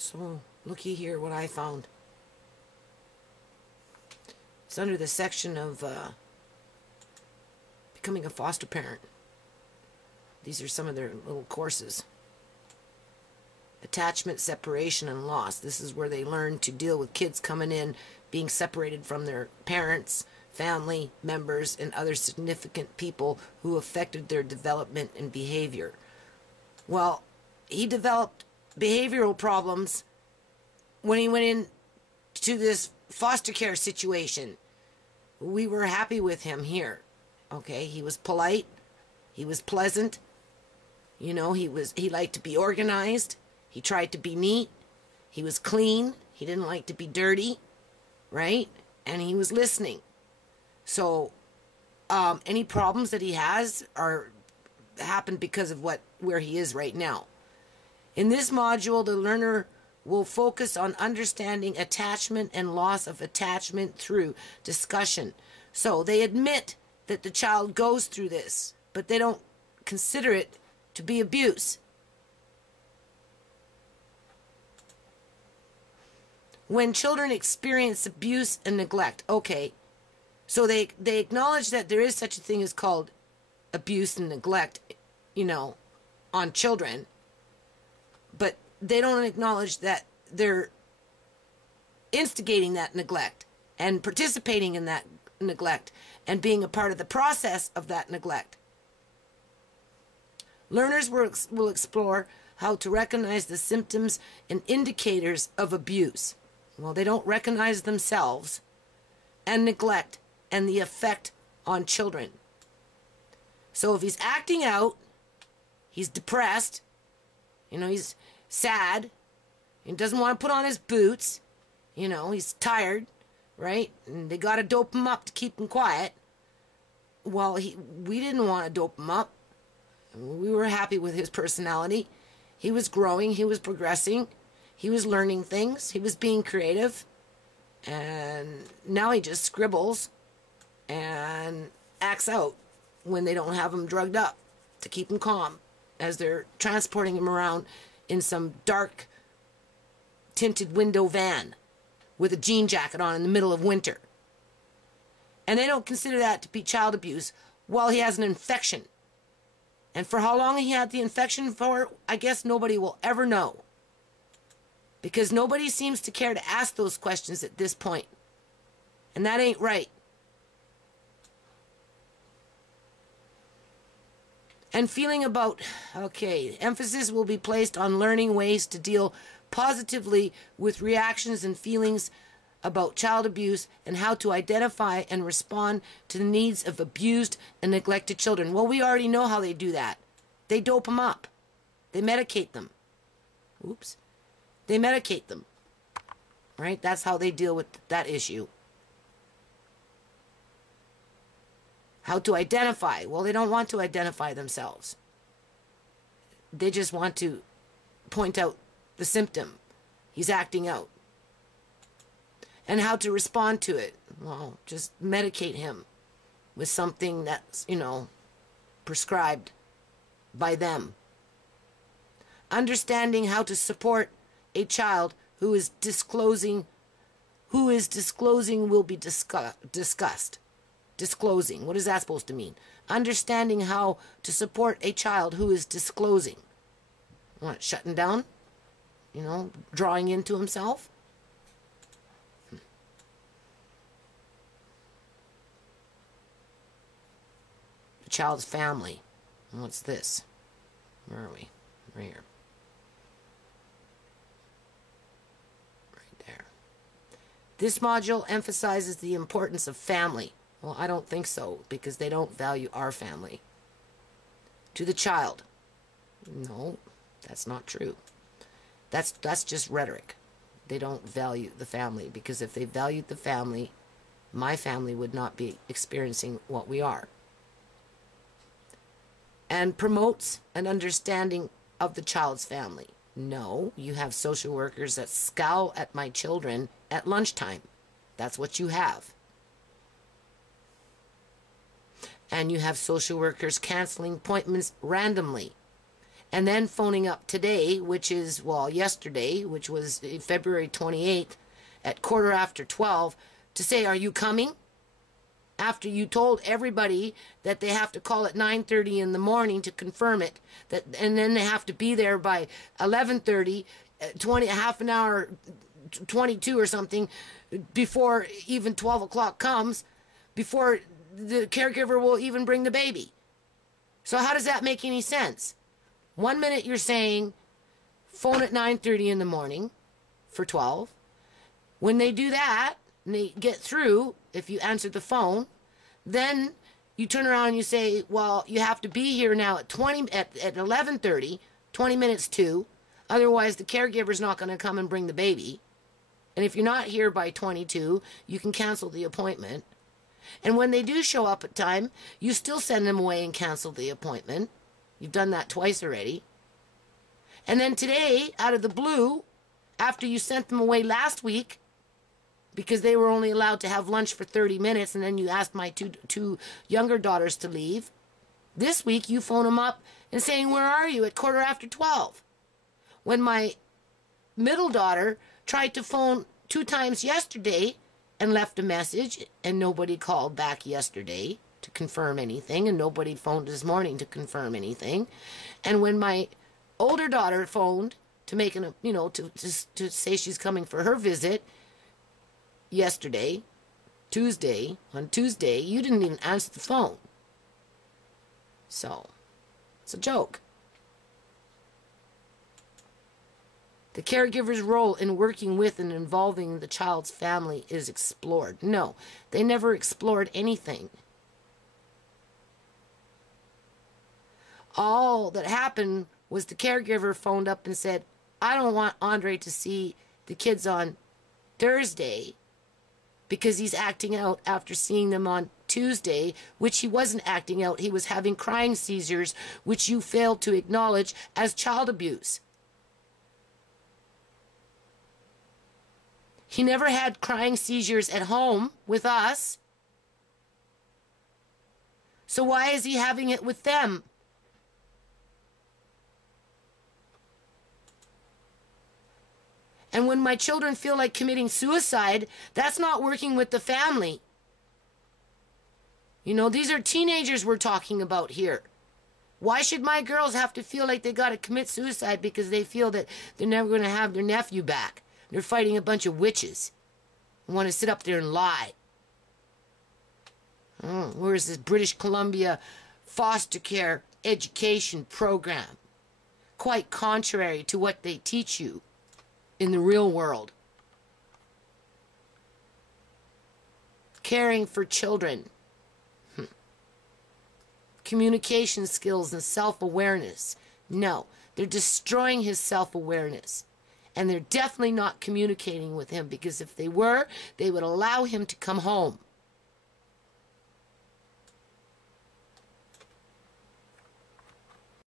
So, looky here what I found. It's under the section of becoming a foster parent. These are some of their little courses. Attachment, separation, and loss. This is where they learn to deal with kids coming in, being separated from their parents, family members, and other significant people who affected their development and behavior. Well, he developed behavioral problems when he went in to this foster care situation. We were happy with him here. Okay, he was polite, he was pleasant, you know, he liked to be organized, he tried to be neat, he was clean, he didn't like to be dirty, right? And he was listening. So any problems that he has happened because of where he is right now. In this module, the learner will focus on understanding attachment and loss of attachment through discussion. So they admit that the child goes through this, but they don't consider it to be abuse. When children experience abuse and neglect, okay, so they acknowledge that there is such a thing as called abuse and neglect, you know, on children, but they don't acknowledge that they're instigating that neglect and participating in that neglect and being a part of the process of that neglect. Learners will explore how to recognize the symptoms and indicators of abuse. Well, they don't recognize themselves, and neglect and the effect on children. So if he's acting out, he's depressed, you know, he's sad, he doesn't want to put on his boots, you know, he's tired, right? And they got to dope him up to keep him quiet. Well, we didn't want to dope him up. We were happy with his personality. He was growing, he was progressing, he was learning things, he was being creative, and now he just scribbles and acts out when they don't have him drugged up to keep him calm as they're transporting him around in some dark tinted window van with a jean jacket on in the middle of winter. And they don't consider that to be child abuse while he has an infection. And for how long he had the infection for, I guess nobody will ever know. Because nobody seems to care to ask those questions at this point. And that ain't right. And feeling about, okay, emphasis will be placed on learning ways to deal positively with reactions and feelings about child abuse and how to identify and respond to the needs of abused and neglected children. Well, we already know how they do that. They dope them up. They medicate them. Oops. They medicate them. Right? That's how they deal with that issue. How to identify? Well, they don't want to identify themselves. They just want to point out the symptom. He's acting out. And how to respond to it? Well, just medicate him with something that's, you know, prescribed by them. Understanding how to support a child who is disclosing will be discussed. Disclosing. What is that supposed to mean? Understanding how to support a child who is disclosing. What, shutting down? You know, drawing into himself? The child's family. And what's this? Where are we? Right here. Right there. This module emphasizes the importance of family. Well, I don't think so, because they don't value our family. To the child. No, that's not true. That's just rhetoric. They don't value the family, because if they valued the family, my family would not be experiencing what we are. And promotes an understanding of the child's family. No, you have social workers that scowl at my children at lunchtime. That's what you have. And you have social workers canceling appointments randomly and then phoning up today, which is, well, yesterday, which was February 28th, at 12:15, to say, are you coming? After you told everybody that they have to call at 9:30 in the morning to confirm it, and then they have to be there by 11:30, half an hour, 22 or something, before even 12 o'clock comes, before the caregiver will even bring the baby. So how does that make any sense? 1 minute you're saying phone at 9:30 in the morning for 12. When they do that, and they get through, if you answer the phone, then you turn around and you say, well, you have to be here now at 11:30, 20 minutes to, otherwise the caregiver's not going to come and bring the baby. And if you're not here by 22, you can cancel the appointment. And when they do show up at time, you still send them away and cancel the appointment. You've done that twice already. And then today, out of the blue, after you sent them away last week, because they were only allowed to have lunch for 30 minutes, and then you asked my two younger daughters to leave, this week you phone them up and saying, where are you, at 12:15? When my middle daughter tried to phone 2 times yesterday and left a message, and nobody called back yesterday to confirm anything, and nobody phoned this morning to confirm anything. And when my older daughter phoned to make an, to say she's coming for her visit yesterday, on Tuesday, you didn't even answer the phone. So, it's a joke. The caregiver's role in working with and involving the child's family is explored. No, they never explored anything. All that happened was the caregiver phoned up and said, I don't want Andre to see the kids on Thursday because he's acting out after seeing them on Tuesday, which he wasn't acting out. He was having crying seizures, which you failed to acknowledge as child abuse. He never had crying seizures at home with us. So why is he having it with them? And when my children feel like committing suicide, that's not working with the family. These are teenagers we're talking about here. Why should my girls have to feel like they got to commit suicide because they feel that they're never going to have their nephew back? They're fighting a bunch of witches and want to sit up there and lie. Where's this British Columbia foster care education program? Quite contrary to what they teach you in the real world. Caring for children. Communication skills and self-awareness. No, they're destroying his self-awareness. And they're definitely not communicating with him, because if they were, they would allow him to come home.